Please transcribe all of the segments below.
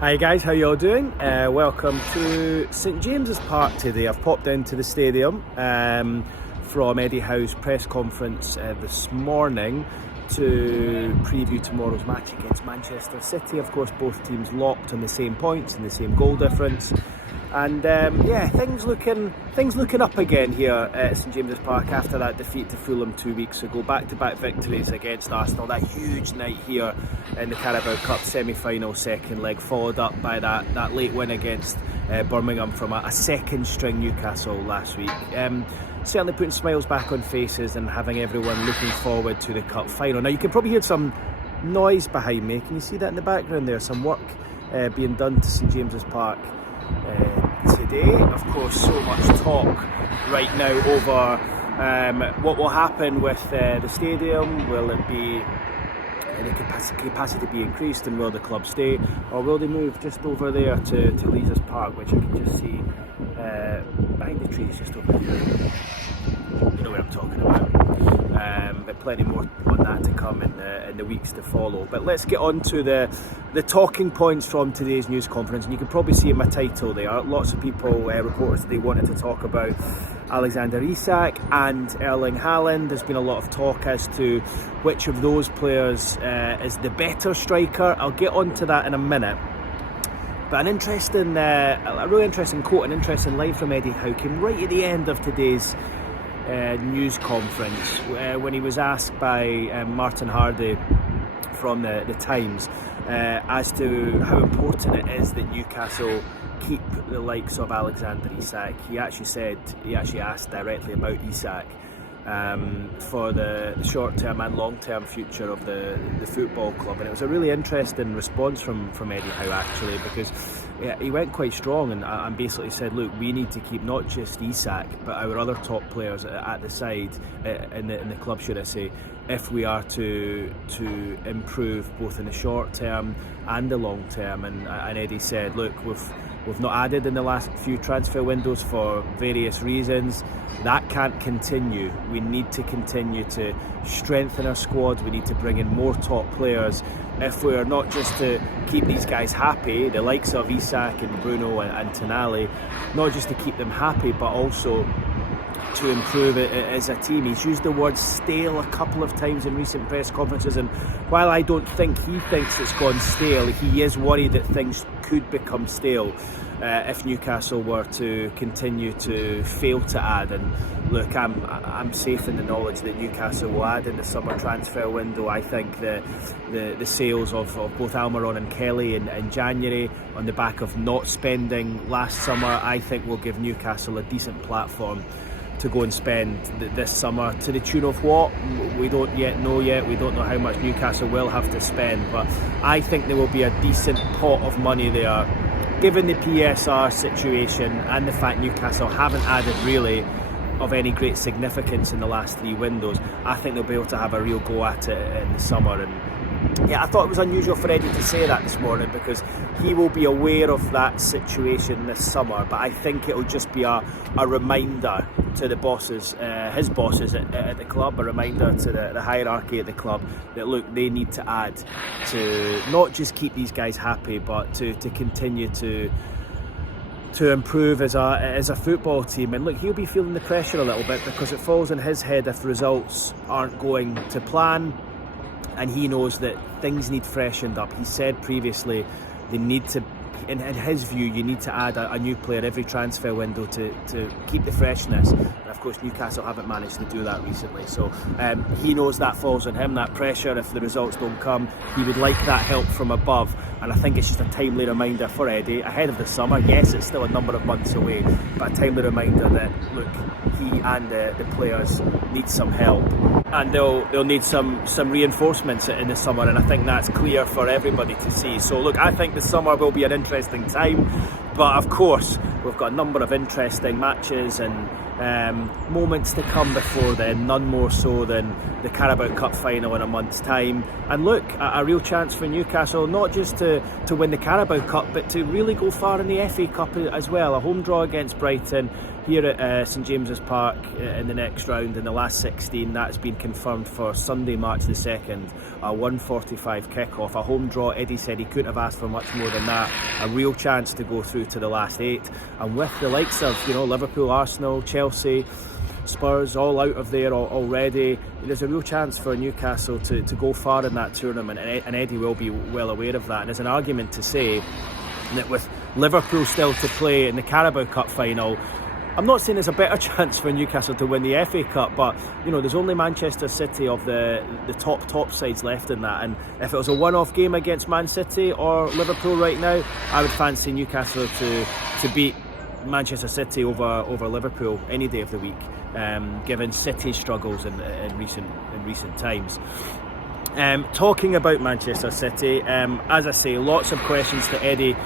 Hi guys, how you all doing? Welcome to St James's Park today. I've popped into the stadium from Eddie Howe's press conference this morning to preview tomorrow's match against Manchester City. Of course, both teams locked on the same points and the same goal difference. And things looking up again here at St James's Park after that defeat to Fulham 2 weeks ago. Back-to-back victories against Arsenal. That huge night here in the Carabao Cup semi-final second leg, followed up by that late win against Birmingham from a second-string Newcastle last week. Certainly putting smiles back on faces and having everyone looking forward to the cup final. Now you can probably hear some noise behind me. Can you see that in the background there? Some work being done to St James's Park today. Of course, so much talk right now over what will happen with the stadium. Will it be the capacity be increased, and will the club stay, or will they move just over there to Leazes Park, which I can just see behind the trees just over here. You know what I'm talking about. But plenty more on that to come in the weeks to follow. But let's get on to the talking points from today's news conference, and you can probably see in my title there, lots of people, reporters today, wanted to talk about Alexander Isak and Erling Haaland. There's been a lot of talk as to which of those players is the better striker. I'll get on to that in a minute. But a really interesting quote, an interesting line from Eddie Howe came right at the end of today's news conference when he was asked by Martin Hardy from the Times as to how important it is that Newcastle keep the likes of Alexander Isak. He actually asked directly about Isak for the short-term and long-term future of the football club, and it was a really interesting response from Eddie Howe actually, because he went quite strong and basically said, look, we need to keep not just Isak but our other top players at the side in the club, should I say, if we are to improve both in the short term and the long term. And Eddie said, look, we've not added in the last few transfer windows for various reasons. That can't continue. We need to continue to strengthen our squad. We need to bring in more top players if we're not just to keep these guys happy, the likes of Isak and Bruno and Tonali, not just to keep them happy but also to improve it as a team. He's used the word stale a couple of times in recent press conferences, and while I don't think he thinks it's gone stale, he is worried that things could become stale if Newcastle were to continue to fail to add. And look, I'm safe in the knowledge that Newcastle will add in the summer transfer window. I think the sales of both Almiron and Kelly in January, on the back of not spending last summer, I think will give Newcastle a decent platform to go and spend this summer, to the tune of what we don't yet know. We don't know how much Newcastle will have to spend, but I think there will be a decent pot of money there, given the PSR situation and the fact Newcastle haven't added really of any great significance in the last three windows. I think they'll be able to have a real go at it in the summer. And yeah, I thought it was unusual for Eddie to say that this morning, because he will be aware of that situation this summer, but I think it'll just be a reminder to the bosses, his bosses at the club, a reminder to the hierarchy at the club that look, they need to add to not just keep these guys happy, but to continue to improve as a football team. And look, he'll be feeling the pressure a little bit, because it falls on his head if results aren't going to plan, and he knows that things need freshened up. He said previously they need to, in his view, you need to add a new player every transfer window to keep the freshness. And of course Newcastle haven't managed to do that recently, so he knows that falls on him, that pressure if the results don't come. He would like that help from above, and I think it's just a timely reminder for Eddie ahead of the summer. Yes, it's still a number of months away, but a timely reminder that look, he and the players need some help, and they'll need some reinforcements in the summer, and I think that's clear for everybody to see. So look, I think the summer will be an interesting time, but of course we've got a number of interesting matches and moments to come before then, none more so than the Carabao Cup final in a month's time. And look, a real chance for Newcastle, not just to win the Carabao Cup, but to really go far in the FA Cup as well. A home draw against Brighton here at St James's Park in the next round in the last 16. That's been confirmed for Sunday, March the 2nd, a 1:45 kick-off. A home draw. Eddie said he couldn't have asked for much more than that a real chance to go through to the last 8, and with the likes of Liverpool, Arsenal, Chelsea, Spurs all out of there already, there's a real chance for Newcastle to go far in that tournament, and Eddie will be well aware of that. And there's an argument to say that with Liverpool still to play in the Carabao Cup final, I'm not saying there's a better chance for Newcastle to win the FA Cup, but there's only Manchester City of the top sides left in that, and if it was a one-off game against Man City or Liverpool right now, I would fancy Newcastle to beat Manchester City over Liverpool any day of the week, given City's struggles in recent times. Talking about Manchester City, as I say, lots of questions to Eddie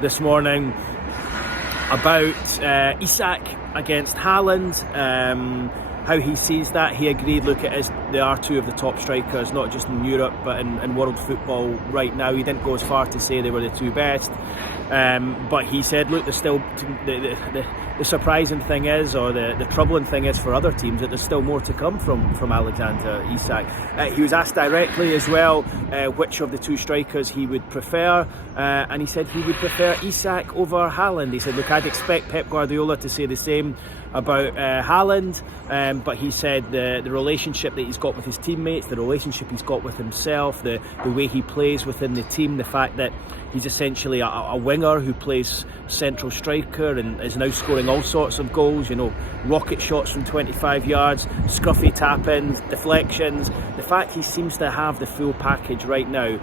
this morning about ISAK against Haaland, how he sees that. He agreed, look, they are two of the top strikers, not just in Europe but in world football right now. He didn't go as far to say they were the two best, but he said, look, there's still the surprising thing is, or the troubling thing is for other teams, that there's still more to come from Alexander Isak. He was asked directly as well which of the two strikers he would prefer, and he said he would prefer Isak over Haaland. He said, look, I'd expect Pep Guardiola to say the same about Haaland, but he said the relationship that he's got with his teammates, the relationship he's got with himself, the way he plays within the team, the fact that he's essentially a winger who plays central striker and is now scoring all sorts of goals, rocket shots from 25 yards, scruffy tap-ins, deflections. The fact he seems to have the full package right now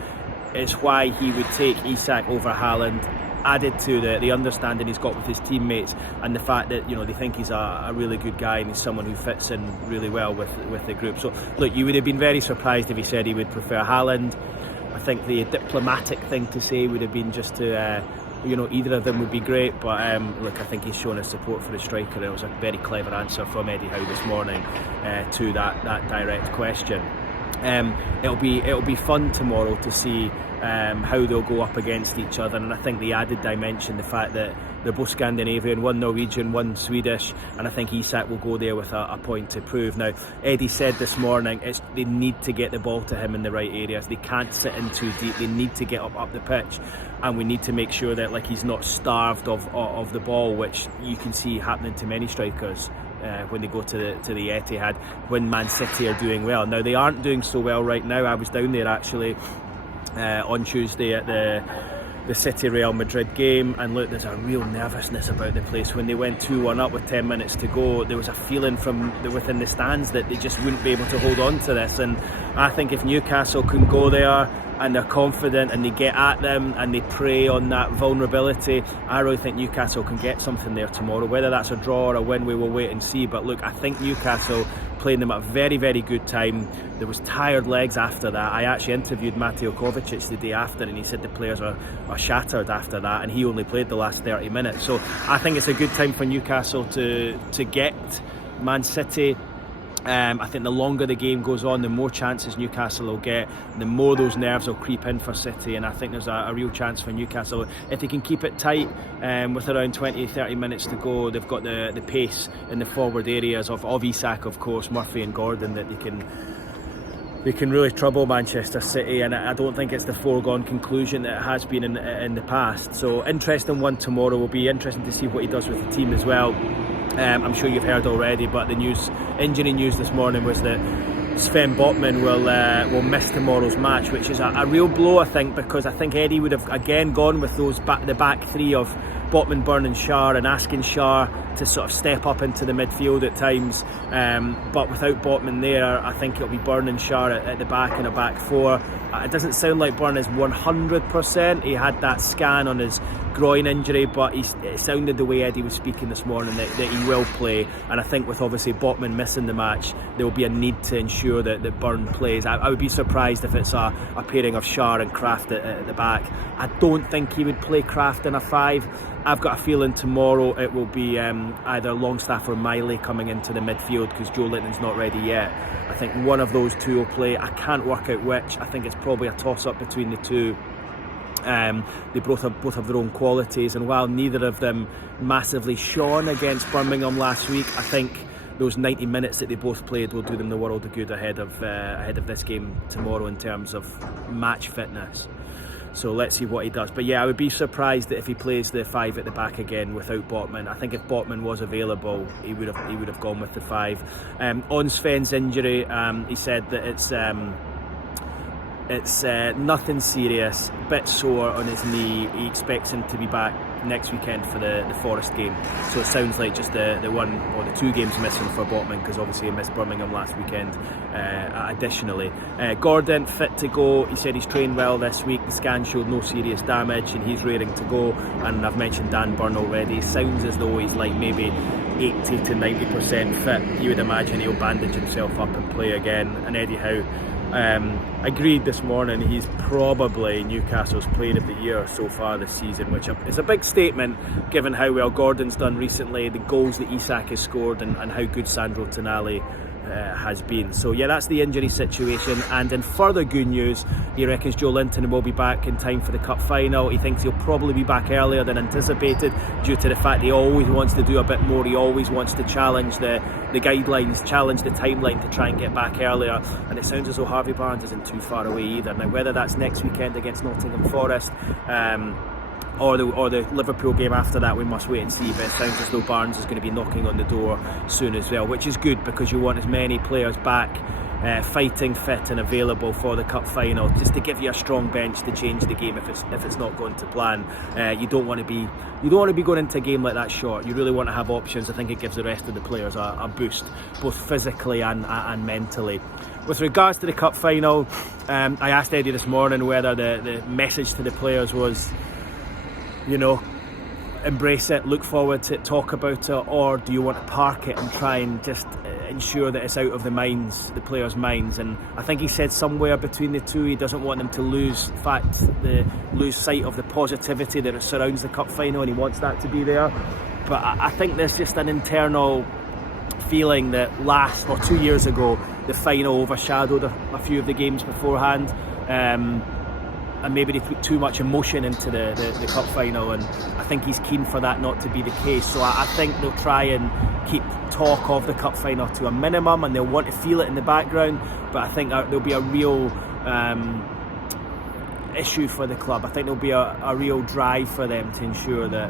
is why he would take Isak over Haaland, added to the understanding he's got with his teammates and the fact that they think he's a really good guy and he's someone who fits in really well with the group. So look, you would have been very surprised if he said he would prefer Haaland. I think the diplomatic thing to say would have been just to either of them would be great, but look, I think he's shown his support for the striker. It was a very clever answer from Eddie Howe this morning to that direct question. It'll be fun tomorrow to see how they'll go up against each other, and I think the added dimension, the fact that they're both Scandinavian, one Norwegian, one Swedish, and I think Isak will go there with a point to prove. Now, Eddie said this morning they need to get the ball to him in the right areas. They can't sit in too deep. They need to get up the pitch, and we need to make sure that he's not starved of the ball, which you can see happening to many strikers when they go to the Etihad when Man City are doing well. Now, they aren't doing so well right now. I was down there actually on Tuesday at the City Real Madrid game, and look, there's a real nervousness about the place. When they went 2-1 up with 10 minutes to go, there was a feeling from within the stands that they just wouldn't be able to hold on to this, and I think if Newcastle can go there and they're confident and they get at them and they prey on that vulnerability, I really think Newcastle can get something there tomorrow. Whether that's a draw or a win, we will wait and see. But look, I think Newcastle playing them at a very, very good time. There was tired legs after that. I actually interviewed Mateo Kovacic the day after, and he said the players are shattered after that, and he only played the last 30 minutes. So I think it's a good time for Newcastle to get Man City. I think the longer the game goes on, the more chances Newcastle will get, the more those nerves will creep in for City, and I think there's a real chance for Newcastle. If they can keep it tight with around 20-30 minutes to go, they've got the pace in the forward areas of Isak, of course, Murphy and Gordon, that they can really trouble Manchester City, and I don't think it's the foregone conclusion that it has been in the past. So interesting one tomorrow. Will be interesting to see what he does with the team as well. I'm sure you've heard already, but the injury news this morning was that Sven Botman will miss tomorrow's match, which is a real blow, I think, because I think Eddie would have again gone with the back three of Botman, Burn and Schär, and asking Schär to sort of step up into the midfield at times, but without Botman there, I think it'll be Burn and Schär at the back in a back four. It doesn't sound like Burn is 100%. He had that scan on his groin injury, but it sounded the way Eddie was speaking this morning that he will play, and I think with obviously Botman missing the match, there will be a need to ensure that Burn plays. I would be surprised if it's a pairing of Schär and Kraft at the back. I don't think he would play Kraft in a 5. I've got a feeling tomorrow it will be either Longstaff or Miley coming into the midfield, because Joe Linton's not ready yet. I think one of those two will play. I can't work out which. I think it's probably a toss-up between the two. They both have their own qualities, and while neither of them massively shone against Birmingham last week, I think those 90 minutes that they both played will do them the world of good ahead of this game tomorrow in terms of match fitness. So let's see what he does. But yeah, I would be surprised that if he plays the 5 at the back again without Botman. I think if Botman was available, he would have gone with the 5. On Sven's injury, he said that it's nothing serious, a bit sore on his knee. He expects him to be back next weekend for the Forest game. So it sounds like just the 1 or the 2 games missing for Botman, because obviously he missed Birmingham last weekend additionally. Gordon fit to go. He said he's trained well this week. The scan showed no serious damage and he's raring to go. And I've mentioned Dan Burn already. Sounds as though he's like maybe 80 to 90% fit. You would imagine he'll bandage himself up and play again. And Eddie Howe agreed this morning he's probably Newcastle's player of the year so far this season, which is a big statement given how well Gordon's done recently, the goals that ISAK has scored, and how good Sandro Tonali has been. So yeah, that's the injury situation. And in further good news, he reckons Joe Linton will be back in time for the cup final. He thinks he'll probably be back earlier than anticipated, due to the fact he always wants to do a bit more. He always wants to challenge the guidelines, challenge the timeline to try and get back earlier. And it sounds as though Harvey Barnes isn't too far away either. Now whether that's next weekend against Nottingham Forest, or the Liverpool game after that, we must wait and see. But it sounds as though Barnes is going to be knocking on the door soon as well, which is good, because you want as many players back fighting, fit and available for the cup final, just to give you a strong bench to change the game if it's not going to plan. You don't want to be going into a game like that short. You really want to have options. I think it gives the rest of the players a boost, both physically and mentally. With regards to the cup final, I asked Eddie this morning whether the message to the players was, embrace it, look forward to it, talk about it, or do you want to park it and try and just ensure that it's out of the players' minds? And I think he said somewhere between the two. He doesn't want them to lose sight of the positivity that surrounds the cup final, and he wants that to be there. But I think there's just an internal feeling that 2 years ago the final overshadowed a few of the games beforehand. And maybe they put too much emotion into the cup final, and I think he's keen for that not to be the case. So I think they'll try and keep talk of the cup final to a minimum, and they'll want to feel it in the background. But I think there'll be a real issue for the club. I think there'll be a real drive for them to ensure that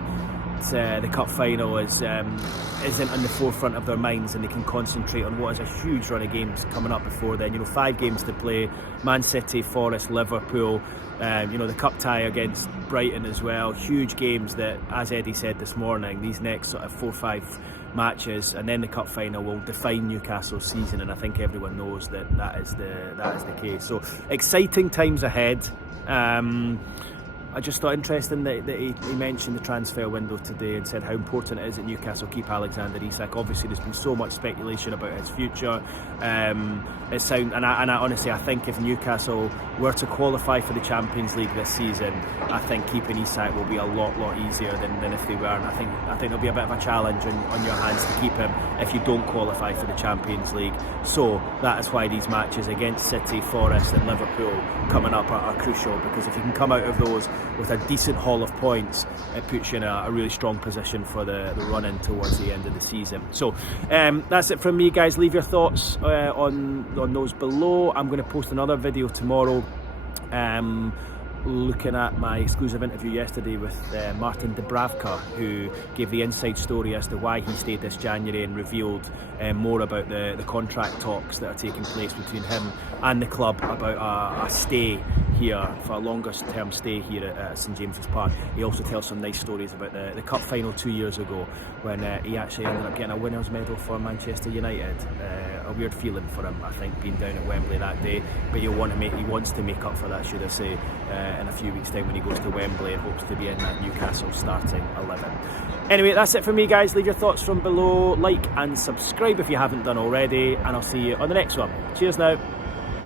the cup final isn't in the forefront of their minds, and they can concentrate on what is a huge run of games coming up before then. 5 games to play: Man City, Forest, Liverpool, the cup tie against Brighton as well. Huge games that, as Eddie said this morning, these next sort of 4 or 5 matches and then the cup final will define Newcastle's season, and I think everyone knows that is the case. So exciting times ahead. I just thought interesting that he mentioned the transfer window today and said how important it is that Newcastle keep Alexander Isak. Obviously there's been so much speculation about his future. I honestly think if Newcastle were to qualify for the Champions League this season, I think keeping Isak will be a lot easier than if they were. And I think there'll be a bit of a challenge on your hands to keep him if you don't qualify for the Champions League. So that is why these matches against City, Forest and Liverpool coming up are crucial, because if you can come out of those with a decent haul of points, it puts you in a really strong position for the run-in towards the end of the season. So that's it from me, guys. Leave your thoughts on those below. I'm going to post another video tomorrow looking at my exclusive interview yesterday with Martin Dubravka, who gave the inside story as to why he stayed this January and revealed more about the contract talks that are taking place between him and the club about a stay here, for a longer term stay here at St James's Park. He also tells some nice stories about the cup final 2 years ago when he actually ended up getting a winner's medal for Manchester United. A weird feeling for him, I think, being down at Wembley that day, but he wants to make up for that, should I say, in a few weeks' time when he goes to Wembley and hopes to be in that Newcastle starting 11. Anyway, that's it from me, guys. Leave your thoughts from below, like and subscribe if you haven't done already, and I'll see you on the next one. Cheers now.